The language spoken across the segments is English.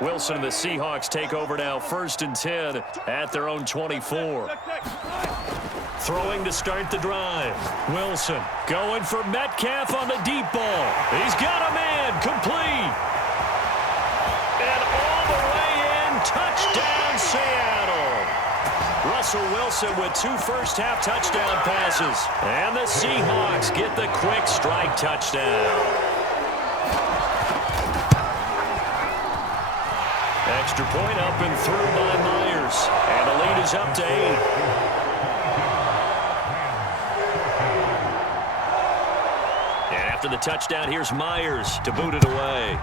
Wilson and the Seahawks take over now, 1st and 10 at their own 24. Throwing to start the drive. Wilson going for Metcalf on the deep ball. He's got a man, complete. And all the way in, touchdown Seattle. Russell Wilson with 2 first-half touchdown passes. And the Seahawks get the quick strike touchdown. Extra point up and through by Myers. And the lead is up to 8. And after the touchdown, here's Myers to boot it away.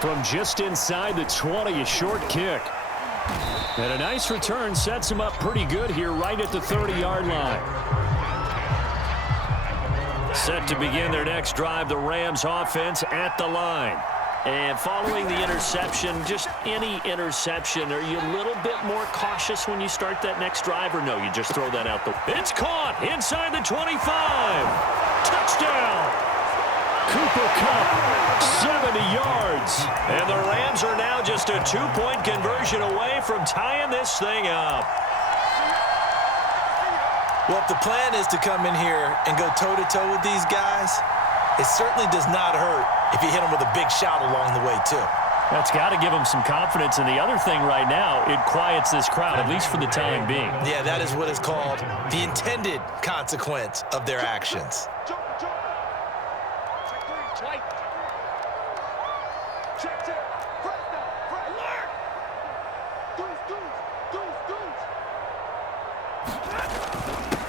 From just inside the 20, a short kick. And a nice return sets him up pretty good here right at the 30-yard line. Set to begin their next drive, the Rams offense at the line. And following the interception, just any interception, are you a little bit more cautious when you start that next drive, or no, you just throw that out It's caught inside the 25. Touchdown! Cooper Kupp, 70 yards. And the Rams are now just a 2-point conversion away from tying this thing up. Well, if the plan is to come in here and go toe-to-toe with these guys, it certainly does not hurt if you hit them with a big shot along the way, too. That's got to give them some confidence. And the other thing right now, it quiets this crowd, at least for the time being. Yeah, that is what is called the intended consequence of their actions.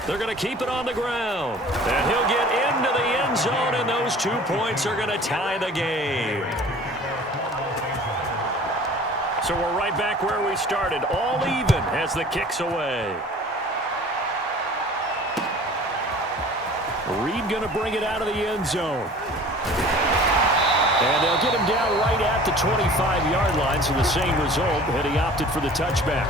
They're going to keep it on the ground. And he'll get into the end zone, and those 2 points are going to tie the game. So we're right back where we started, all even as the kick's away. Reed going to bring it out of the end zone. And they'll get him down right at the 25-yard line, so the same result, and he opted for the touchback.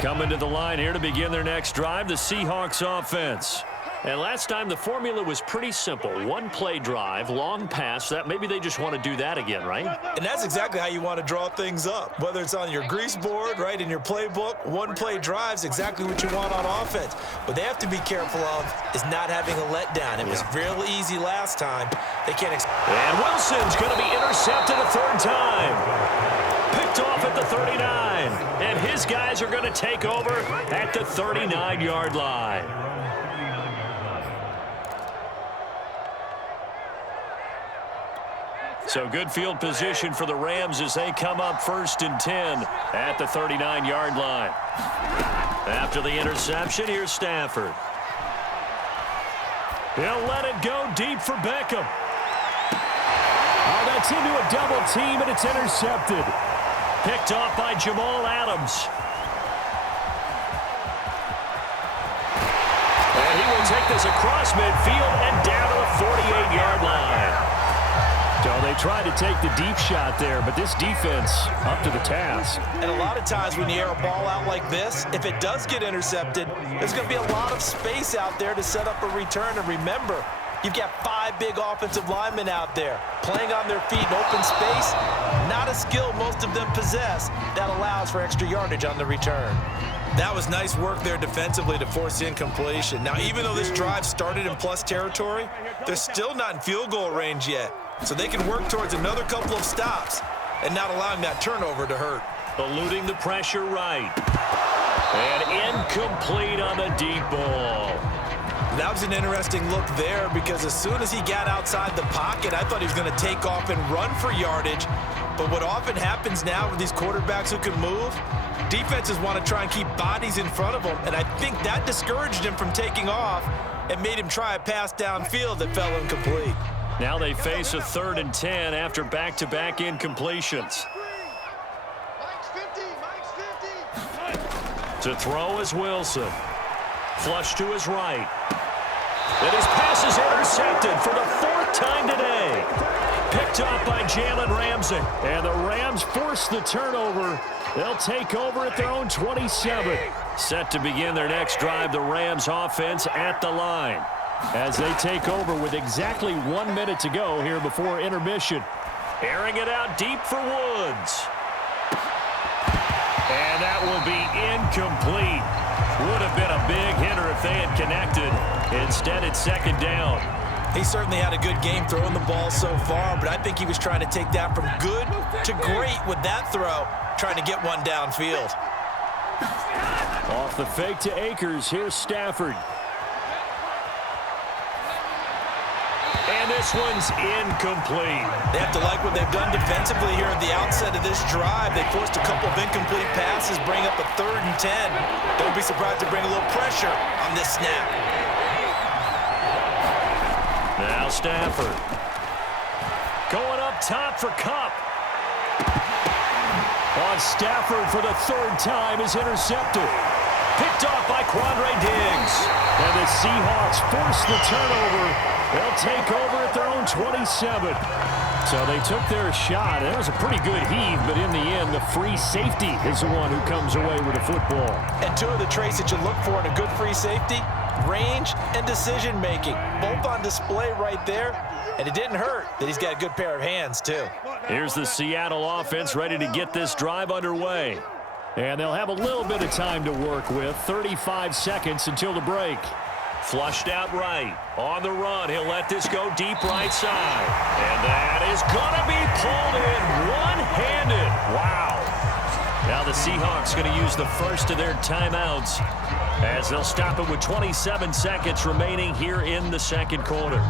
Coming to the line here to begin their next drive, the Seahawks offense. And last time the formula was pretty simple. 1-play drive, long pass. That maybe they just want to do that again, right? And that's exactly how you want to draw things up. Whether it's on your grease board, right, in your playbook, 1-play drive's exactly what you want on offense. What they have to be careful of is not having a letdown. It was real easy last time. They can't And Wilson's going to be intercepted a 3rd time. Picked off at the 39. And his guys are going to take over at the 39-yard line. So good field position for the Rams as they come up 1st and 10 at the 39-yard line. After the interception, here's Stafford. He'll let it go deep for Beckham. Oh, that's into a double team, and it's intercepted. Picked off by Jamal Adams. And he will take this across midfield and down to the 48-yard line. So they tried to take the deep shot there, but this defense up to the task. And a lot of times when you air a ball out like this, if it does get intercepted, there's going to be a lot of space out there to set up a return. And remember, you've got 5 big offensive linemen out there playing on their feet in open space. Not a skill most of them possess that allows for extra yardage on the return. That was nice work there defensively to force the incompletion. Now, even though this drive started in plus territory, they're still not in field goal range yet. So they can work towards another couple of stops and not allowing that turnover to hurt. Eluding the pressure right. And incomplete on the deep ball. That was an interesting look there because as soon as he got outside the pocket, I thought he was going to take off and run for yardage. But what often happens now with these quarterbacks who can move, defenses want to try and keep bodies in front of them. And I think that discouraged him from taking off and made him try a pass downfield that fell incomplete. Now they face a 3rd and 10 after back-to-back incompletions. To throw is Wilson. Flush to his right. And his pass is intercepted for the 4th time today. Picked Picked off by Jalen Ramsey. And the Rams force the turnover. They'll take over at their own 27. Set to begin their next drive, the Rams offense at the line, as they take over with exactly 1 minute to go here before intermission. Airing it out deep for Woods. And that will be incomplete. Would have been a big hitter if they had connected. Instead, it's second down. He certainly had a good game throwing the ball so far, but I think he was trying to take that from good to great with that throw, trying to get one downfield. Off the fake to Akers, here's Stafford. And this one's incomplete. They have to like what they've done defensively here at the outset of this drive. They forced a couple of incomplete passes, bring up a 3rd and 10. Don't be surprised to bring a little pressure on this snap. Now Stafford. Going up top for Kupp. On Stafford for the 3rd time is intercepted. Picked off by Quandre Diggs. And the Seahawks force the turnover. They'll take over at their own 27. So they took their shot. That was a pretty good heave, but in the end, the free safety is the one who comes away with the football. And two of the traits that you look for in a good free safety, range and decision-making. Both on display right there. And it didn't hurt that he's got a good pair of hands, too. Here's the Seattle offense ready to get this drive underway. And they'll have a little bit of time to work with. 35 seconds until the break. Flushed out right. On the run, he'll let this go deep right side. And that is going to be pulled in one-handed. Wow. Now the Seahawks going to use the first of their timeouts as they'll stop it with 27 seconds remaining here in the second quarter.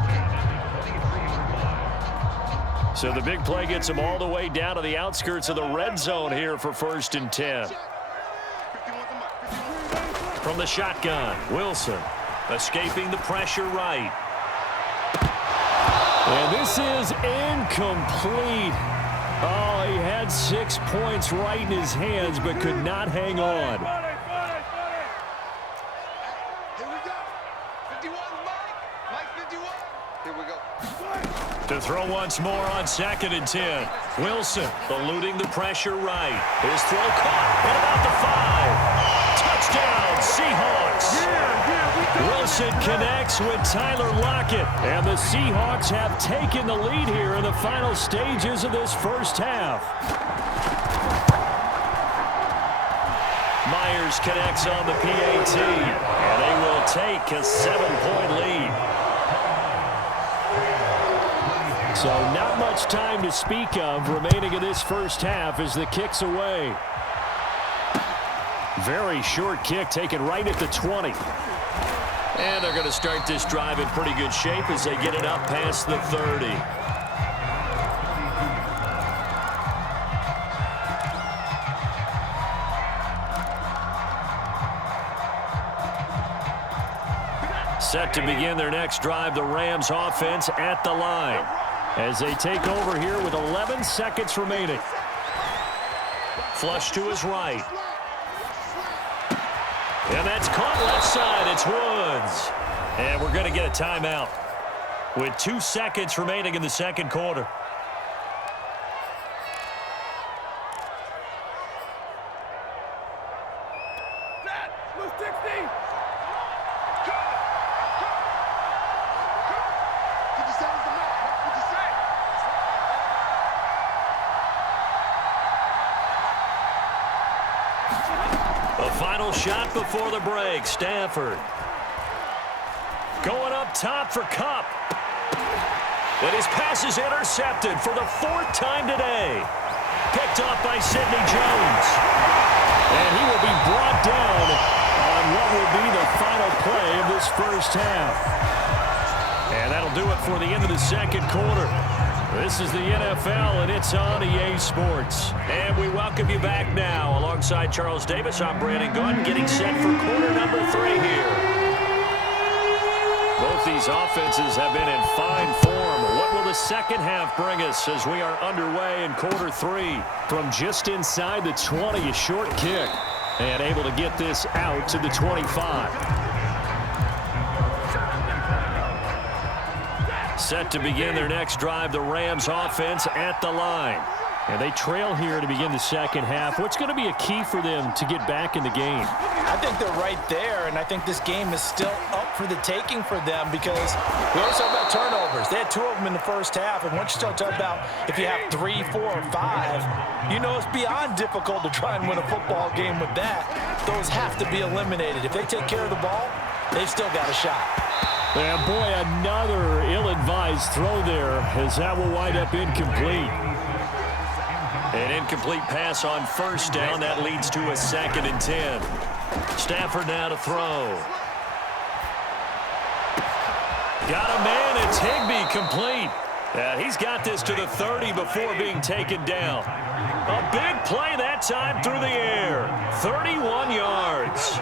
So the big play gets them all the way down to the outskirts of the red zone here for 1st and 10. From the shotgun, Wilson. Escaping the pressure right. And this is incomplete. Oh, he had 6 points right in his hands, but could not hang on. Here we go. 51, Mike 51. Here we go. To throw once more on 2nd and 10. Wilson eluding the pressure right. His throw caught at about the 5. Touchdown, Seahawks. Wilson connects with Tyler Lockett, and the Seahawks have taken the lead here in the final stages of this first half. Myers connects on the PAT, and they will take a 7-point lead. So not much time to speak of remaining in this first half as the kick's away. Very short kick taken right at the 20. And they're going to start this drive in pretty good shape as they get it up past the 30. Set to begin their next drive, the Rams offense at the line as they take over here with 11 seconds remaining. Flush to his right. And that's caught left side. It's Woods. And we're going to get a timeout with 2 seconds remaining in the second quarter. A final shot before the break. Stafford going up top for Kupp. And his pass is intercepted for the 4th time today. Picked off by Sidney Jones. And he will be brought down on what will be the final play of this first half. And that'll do it for the end of the second quarter. This is the NFL, and it's on EA Sports. And we welcome you back now. Alongside Charles Davis, I'm Brandon Gordon, getting set for quarter number 3 here. Both these offenses have been in fine form. What will the second half bring us as we are underway in quarter 3? From just inside the 20, a short kick. And able to get this out to the 25. Set to begin their next drive, the Rams offense at the line. And they trail here to begin the second half. What's going to be a key for them to get back in the game? I think they're right there, and I think this game is still up for the taking for them because we always talk about turnovers. They had 2 of them in the first half, and once you start talking about if you have 3, 4, or 5, you know it's beyond difficult to try and win a football game with that. Those have to be eliminated. If they take care of the ball, they've still got a shot. Yeah, boy, another ill-advised throw there as that will wind up incomplete. An incomplete pass on first down. That leads to a 2nd and 10. Stafford now to throw. Got a man. It's Higbee complete. He's got this to the 30 before being taken down. A big play that time through the air. 31 yards.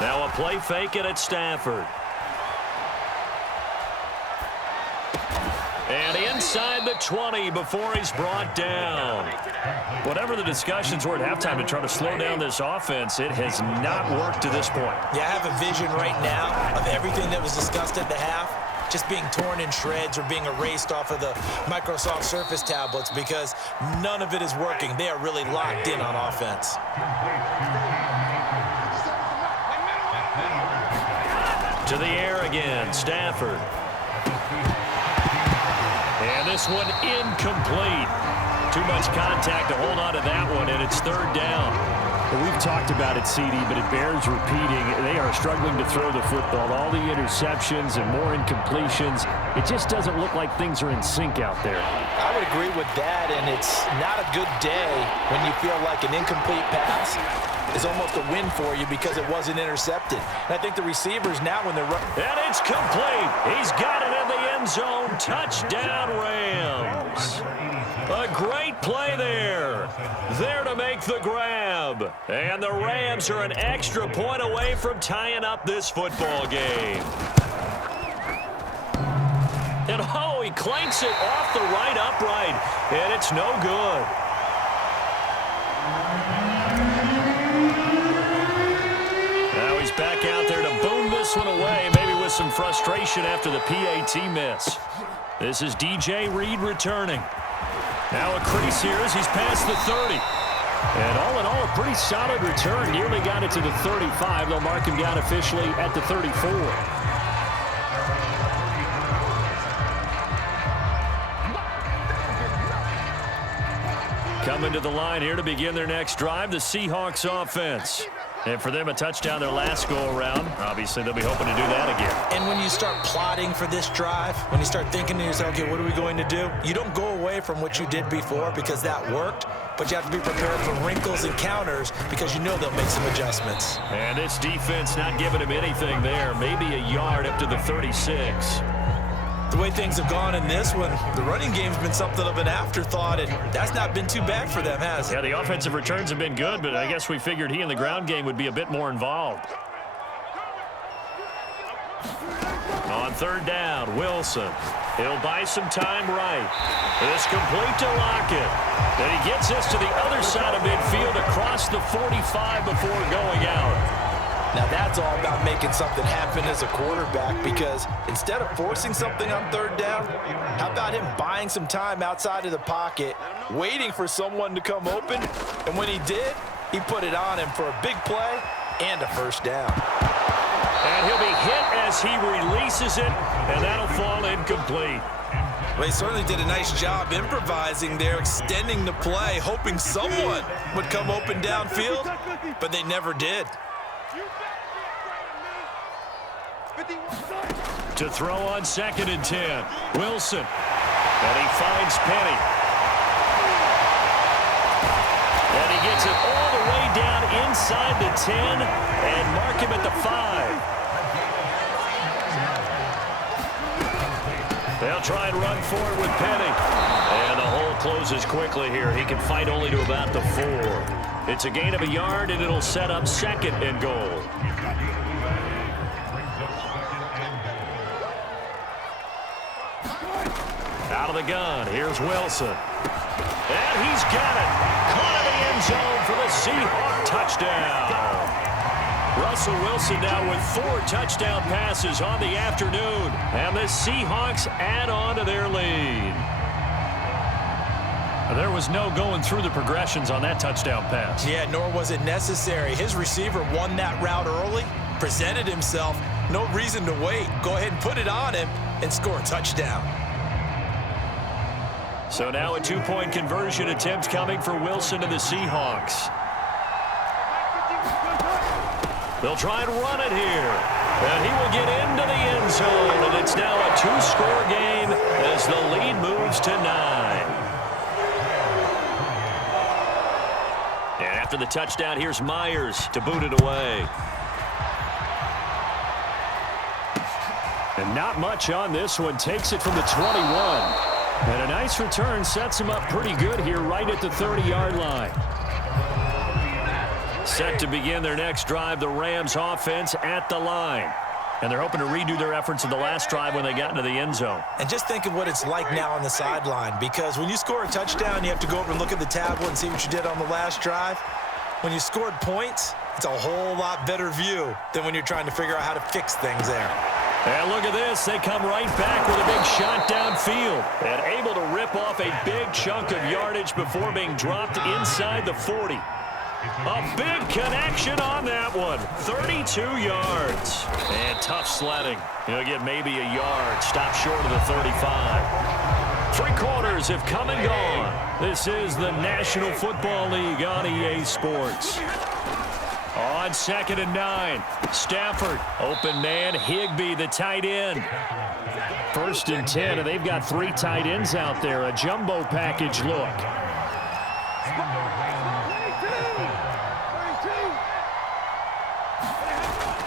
Now a play fake it at Stafford. And inside the 20 before he's brought down. Whatever the discussions were at halftime to try to slow down this offense, it has not worked to this point. Yeah, I have a vision right now of everything that was discussed at the half just being torn in shreds or being erased off of the Microsoft Surface tablets because none of it is working. They are really locked in on offense. To the air again, Stafford. And this one incomplete. Too much contact to hold on to that one, and it's 3rd down. Well, we've talked about it, CD, but it bears repeating. They are struggling to throw the football. All the interceptions and more incompletions. It just doesn't look like things are in sync out there. I would agree with that, and it's not a good day when you feel like an incomplete pass is almost a win for you because it wasn't intercepted. And I think the receivers now when they're running. And it's complete. He's got it in the end zone. Touchdown, Rams. A great play there. There to make the grab. And the Rams are an extra point away from tying up this football game. And oh, he clanks it off the right upright. And it's no good. Now he's back out there to boom this one away, maybe with some frustration after the PAT miss. This is DJ Reed returning. Now a crease here as he's past the 30. And all in all, a pretty solid return. Nearly got it to the 35. They'll mark him down officially at the 34. Coming to the line here to begin their next drive, the Seahawks offense. And for them, a touchdown their last go-around. Obviously, they'll be hoping to do that again. And when you start plotting for this drive, when you start thinking to yourself, okay, what are we going to do? You don't go away from what you did before because that worked, but you have to be prepared for wrinkles and counters because you know they'll make some adjustments. And this defense not giving him anything there. Maybe a yard up to the 36. The way things have gone in this one, the running game's been something of an afterthought, and that's not been too bad for them, has it? Yeah, the offensive returns have been good, but I guess we figured he in the ground game would be a bit more involved. On 3rd down, Wilson. He'll buy some time right. This complete to Lockett. Then he gets this to the other side of midfield across the 45 before going out. Now that's all about making something happen as a quarterback because instead of forcing something on 3rd down, how about him buying some time outside of the pocket, waiting for someone to come open, and when he did, he put it on him for a big play and a 1st down. And he'll be hit as he releases it, and that'll fall incomplete. Well, he certainly did a nice job improvising there, extending the play, hoping someone would come open downfield, but they never did. To throw on 2nd and 10. Wilson. And he finds Penny. And he gets it all the way down inside the 10 and mark him at the 5. They'll try and run forward with Penny. And the hole closes quickly here. He can fight only to about the 4. It's a gain of a yard, and it'll set up 2nd and goal. Out of the gun, here's Wilson. And he's got it. Caught in the end zone for the Seahawk touchdown. Russell Wilson now with 4 touchdown passes on the afternoon. And the Seahawks add on to their lead. There was no going through the progressions on that touchdown pass. Yeah, nor was it necessary. His receiver won that route early, presented himself. No reason to wait. Go ahead and put it on him and score a touchdown. So now a 2-point conversion attempt coming for Wilson and the Seahawks. They'll try and run it here. And he will get into the end zone. And it's now a 2-score game as the lead moves to 9. And after the touchdown, here's Myers to boot it away. And not much on this one. Takes it from the 21. And a nice return sets him up pretty good here right at the 30-yard line. Set to begin their next drive, the Rams offense at the line. And they're hoping to redo their efforts in the last drive when they got into the end zone. And just think of what it's like now on the sideline, because when you score a touchdown, you have to go over and look at the tablet and see what you did on the last drive. When you scored points, it's a whole lot better view than when you're trying to figure out how to fix things there. And look at this. They come right back with a big shot downfield and able to rip off a big chunk of yardage before being dropped inside the 40. A big connection on that one. 32 yards. And tough sledding. He'll get maybe a yard. Stop short of the 35. 3 quarters have come and gone. This is the National Football League on EA Sports. On 2nd and 9. Stafford. Open man. Higbee, the tight end. 1st and 10, and they've got 3 tight ends out there. A jumbo package look.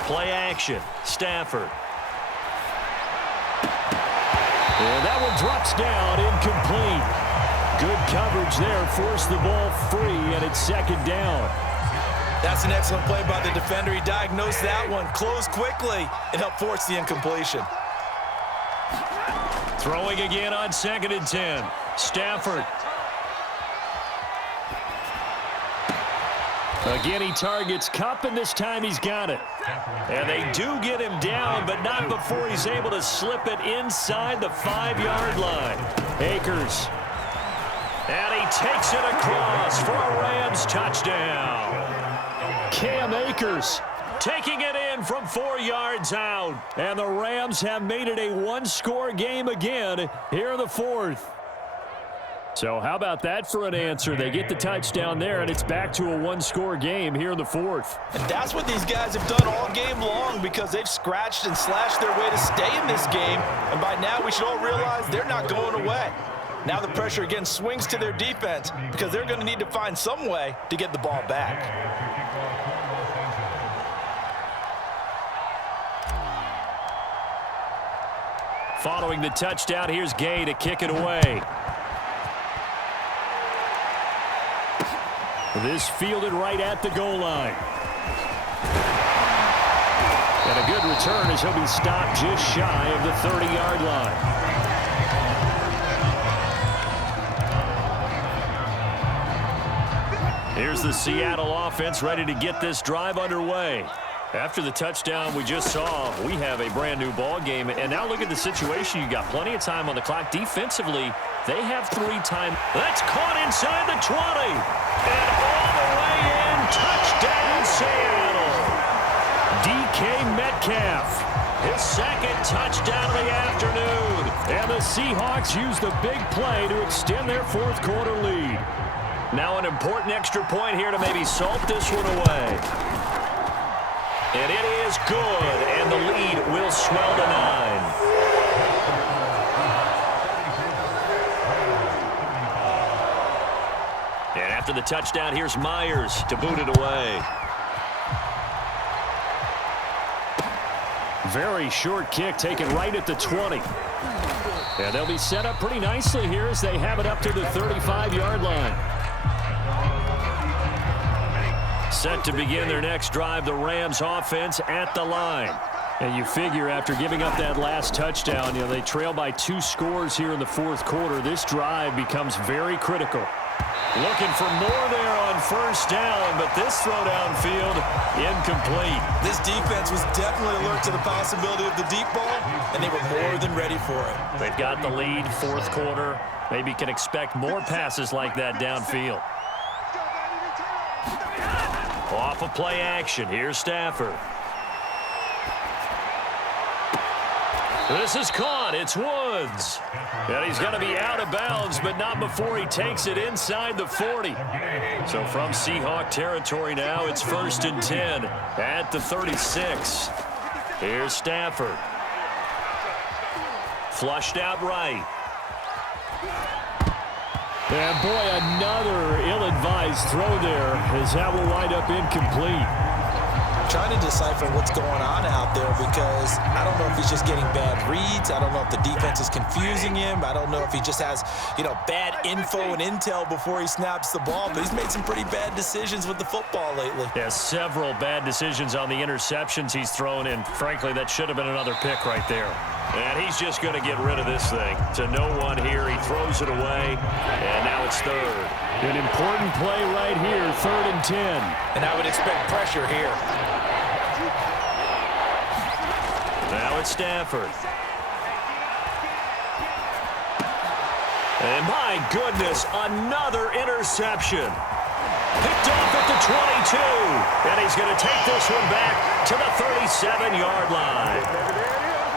Play action. Stafford. And that one drops down, incomplete. Good coverage there. Forced the ball free, and it's 2nd down. That's an excellent play by the defender. He diagnosed that one, closed quickly, and helped force the incompletion. Throwing again on 2nd and 10. Stafford. Again, he targets Kupp, and this time he's got it. And they do get him down, but not before he's able to slip it inside the 5-yard line. Akers. And he takes it across for a Rams touchdown. Cam Akers taking it in from 4 yards out. And the Rams have made it a 1-score game again here in the 4th. So how about that for an answer? They get the touchdown there, and it's back to a 1-score game here in the 4th. And that's what these guys have done all game long, because they've scratched and slashed their way to stay in this game. And by now, we should all realize they're not going away. Now the pressure again swings to their defense, because they're going to need to find some way to get the ball back. Following the touchdown, here's Gay to kick it away. This fielded right at the goal line. And a good return as he'll be stopped just shy of the 30-yard line. Here's the Seattle offense ready to get this drive underway. After the touchdown we just saw, we have a brand new ball game. And now look at the situation. You got plenty of time on the clock. Defensively, they have 3 times. That's caught inside the 20. And all the way in, touchdown Seattle. DK Metcalf, his 2nd touchdown of the afternoon. And the Seahawks use the big play to extend their 4th quarter lead. Now an important extra point here to maybe salt this one away. And it is good, and the lead will swell to 9. And after the touchdown, here's Myers to boot it away. Very short kick taken right at the 20. And they'll be set up pretty nicely here as they have it up to the 35-yard line. Set to begin their next drive, the Rams offense at the line. And you figure after giving up that last touchdown, they trail by 2 scores here in the 4th quarter. This drive becomes very critical. Looking for more there on first down, but this throw downfield incomplete. This defense was definitely alert to the possibility of the deep ball, and they were more than ready for it. They've got the lead, fourth quarter. Maybe can expect more passes like that downfield. Off of play action, here's Stafford. This is caught. It's Woods. And he's going to be out of bounds, but not before he takes it inside the 40. So from Seahawk territory now, it's 1st and 10 at the 36. Here's Stafford. Flushed out right. And boy, another ill-advised throw there as that will wind up incomplete. Trying to decipher what's going on out there because I don't know if he's just getting bad reads. I don't know if the defense is confusing him. I don't know if he just has, bad info and intel before he snaps the ball. But he's made some pretty bad decisions with the football lately. Yeah, several bad decisions on the interceptions he's thrown in. Frankly, that should have been another pick right there. And he's just going to get rid of this thing. To no one here. He throws it away. And now it's third. An important play right here, 3rd and 10. And I would expect pressure here. Now it's Stafford. And my goodness, another interception. Picked off at the 22. And he's going to take this one back to the 37-yard line.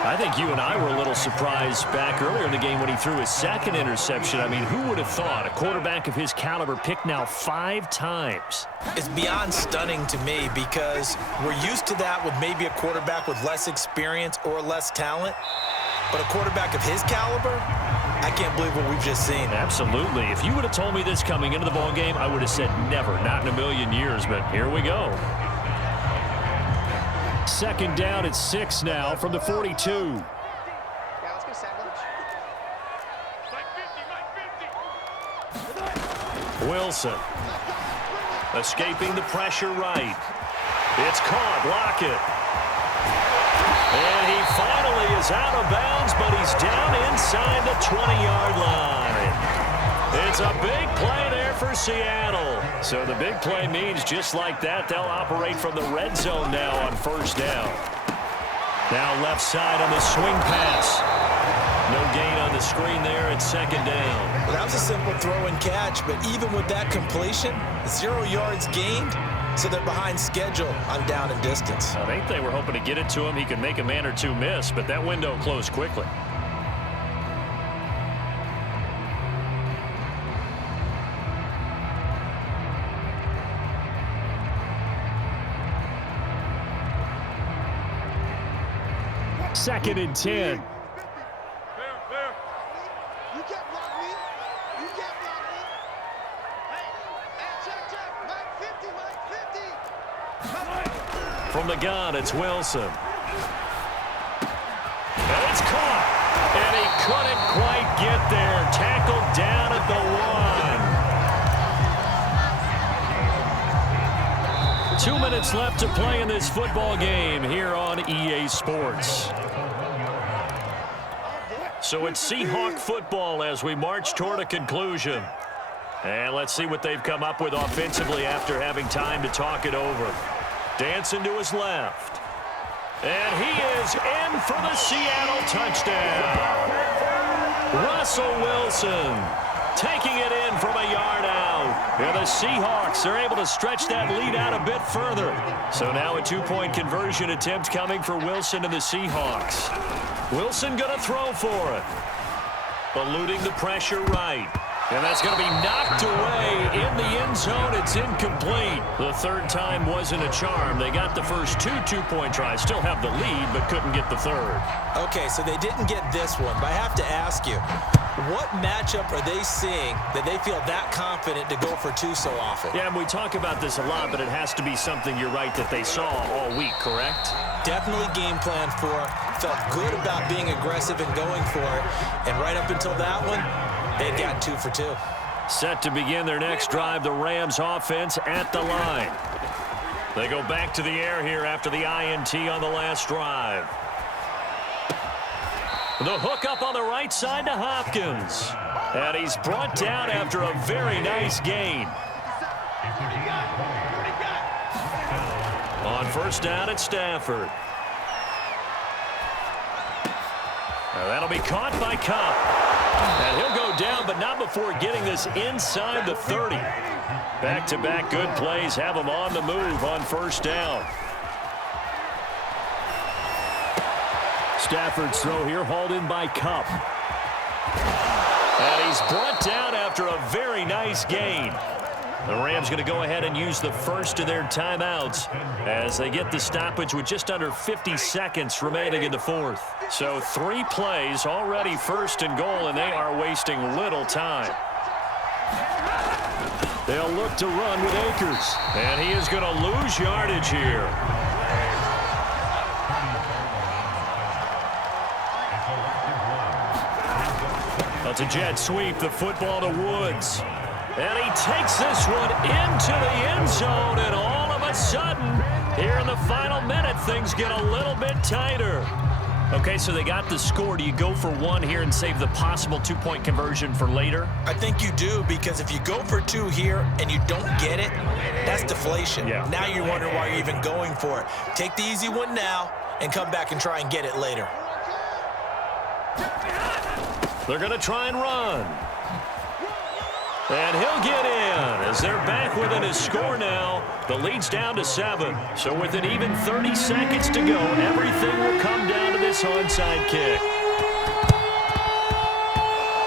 I think you and I were a little surprised back earlier in the game when he threw his second interception. I mean, who would have thought a quarterback of his caliber picked now 5 times? It's beyond stunning to me because we're used to that with maybe a quarterback with less experience or less talent. But a quarterback of his caliber, I can't believe what we've just seen. Absolutely. If you would have told me this coming into the ballgame, I would have said never, not in a million years. But here we go. 2nd down at 6 now from the 42. Yeah, let's go sandwich. Wilson. Escaping the pressure right. It's caught. Lockett. And he finally is out of bounds, but he's down inside the 20-yard line. It's a big play there for Seattle. So the big play means just like that, they'll operate from the red zone now on first down. Now left side on the swing pass. No gain on the screen there at 2nd down. Well, that was a simple throw and catch, but even with that completion, 0 yards gained, so they're behind schedule on down and distance. I think they were hoping to get it to him. He could make a man or two miss, but that window closed quickly. Second and 10. You can't block me. You can't block me. Hey, check. Mike 50. From the gun, it's Wilson. And it's caught. And he couldn't quite get there. Tackled down at the 1. 2 minutes left to play in this football game here on EA Sports. So it's Seahawk football as we march toward a conclusion. And let's see what they've come up with offensively after having time to talk it over. Dancing to his left. And he is in for the Seattle touchdown. Russell Wilson taking it in from a yard out. And the Seahawks are able to stretch that lead out a bit further. So now a 2-point conversion attempt coming for Wilson and the Seahawks. Wilson going to throw for it. Eluding the pressure right. And that's going to be knocked away in the end zone. It's incomplete. The third time wasn't a charm. They got the first 2 two-point tries. Still have the lead, but couldn't get the third. Okay, so they didn't get this one, but I have to ask you, what matchup are they seeing that they feel that confident to go for 2 so often? Yeah, and we talk about this a lot, but it has to be something, you're right, that they saw all week, correct? Definitely game plan for it. Felt good about being aggressive and going for it. And right up until that one, they'd gotten 2 for 2. Set to begin their next drive, the Rams offense at the line. They go back to the air here after the INT on the last drive. The hook up on the right side to Hopkins. And he's brought down after a very nice gain. On first down at Stafford. Now that'll be caught by Cup. And he'll go down, but not before getting this inside the 30. Back-to-back good plays have him on the move on first down. Stafford's throw here hauled in by Cup. And he's brought down after a very nice gain. The Rams going to go ahead and use the first of their timeouts as they get the stoppage with just under 50 seconds remaining in the fourth. So 3 plays already first and goal, and they are wasting little time. They'll look to run with Akers. And he is going to lose yardage here. That's a jet sweep, the football to Woods. And he takes this one into the end zone, and all of a sudden, here in the final minute, things get a little bit tighter. Okay, so they got the score. Do you go for 1 here and save the possible 2-point conversion for later? I think you do, because if you go for 2 here and you don't get it, that's deflation. Yeah. Now you're wondering why you're even going for it. Take the easy one now and come back and try and get it later. They're going to try and run. And he'll get in as they're back within his score now. The lead's down to 7. So with an even 30 seconds to go, everything will come down to this onside kick.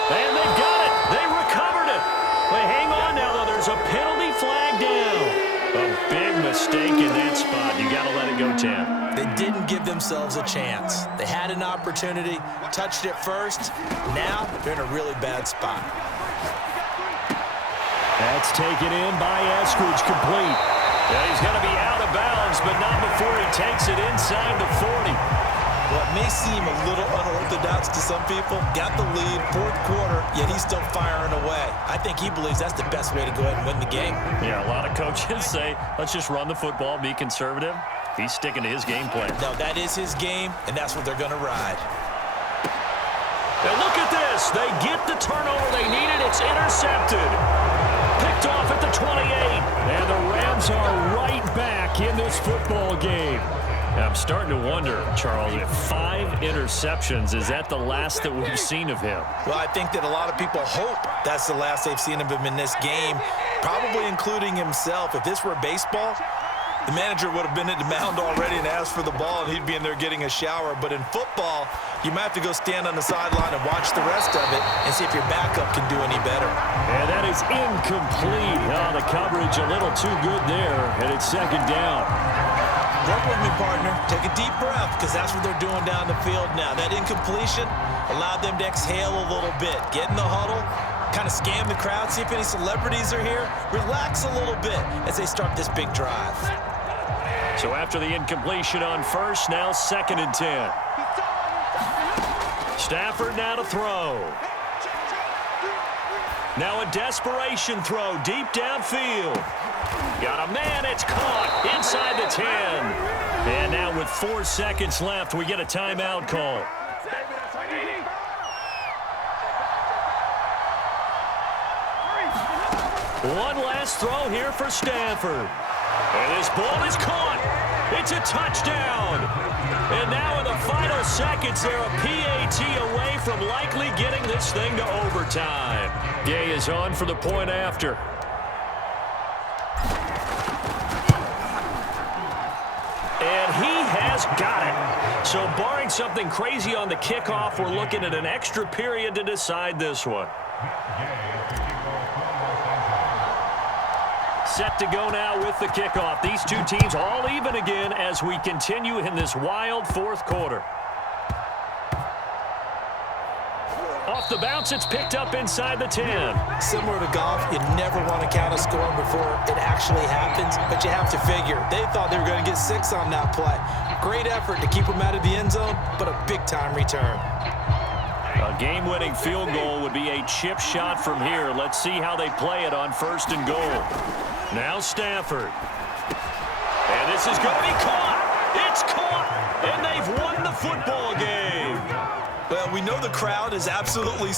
And they've got it. They recovered it. They hang on now, though. There's a penalty flag down. A big mistake in that spot. You got to let it go, Tam. They didn't give themselves a chance. They had an opportunity, touched it first. Now they're in a really bad spot. That's taken in by Eskridge, complete. Yeah, he's going to be out of bounds, but not before he takes it inside the 40. Well, it may seem a little unorthodox to some people. Got the lead, 4th quarter, yet he's still firing away. I think he believes that's the best way to go ahead and win the game. Yeah, a lot of coaches say, let's just run the football, be conservative. He's sticking to his game plan. No, that is his game, and that's what they're going to ride. And look at this. They get the turnover they needed. It's intercepted. Picked off at the 28. And the Rams are right back in this football game. I'm starting to wonder, Charles, if 5 interceptions, is that the last that we've seen of him? Well, I think that a lot of people hope that's the last they've seen of him in this game, probably including himself. If this were baseball, the manager would have been at the mound already and asked for the ball, and he'd be in there getting a shower. But in football, you might have to go stand on the sideline and watch the rest of it and see if your backup can do any better. And that is incomplete. Oh, the coverage a little too good there, and it's 2nd down. Work with me, partner. Take a deep breath, because that's what they're doing down the field now. That incompletion allowed them to exhale a little bit. Get in the huddle, kind of scan the crowd, see if any celebrities are here. Relax a little bit as they start this big drive. So after the incompletion on first, now 2nd and 10. Stafford now to throw. Now a desperation throw deep downfield. Got a man, it's caught inside the 10. And now with 4 seconds left, we get a timeout call. One last throw here for Stafford. And this ball is caught. It's a touchdown. And now in the final seconds, they're a PAT away from likely getting this thing to overtime. Gay is on for the point after. And he has got it. So barring something crazy on the kickoff, we're looking at an extra period to decide this one. Set to go now with the kickoff. These two teams all even again as we continue in this wild 4th quarter. Off the bounce, it's picked up inside the 10. Similar to golf, you never want to count a score before it actually happens, but you have to figure. They thought they were going to get 6 on that play. Great effort to keep them out of the end zone, but a big-time return. A game-winning field goal would be a chip shot from here. Let's see how they play it on 1st and goal. Now Stafford. And this is going to be caught. It's caught. And they've won the football game. Well, we know the crowd is absolutely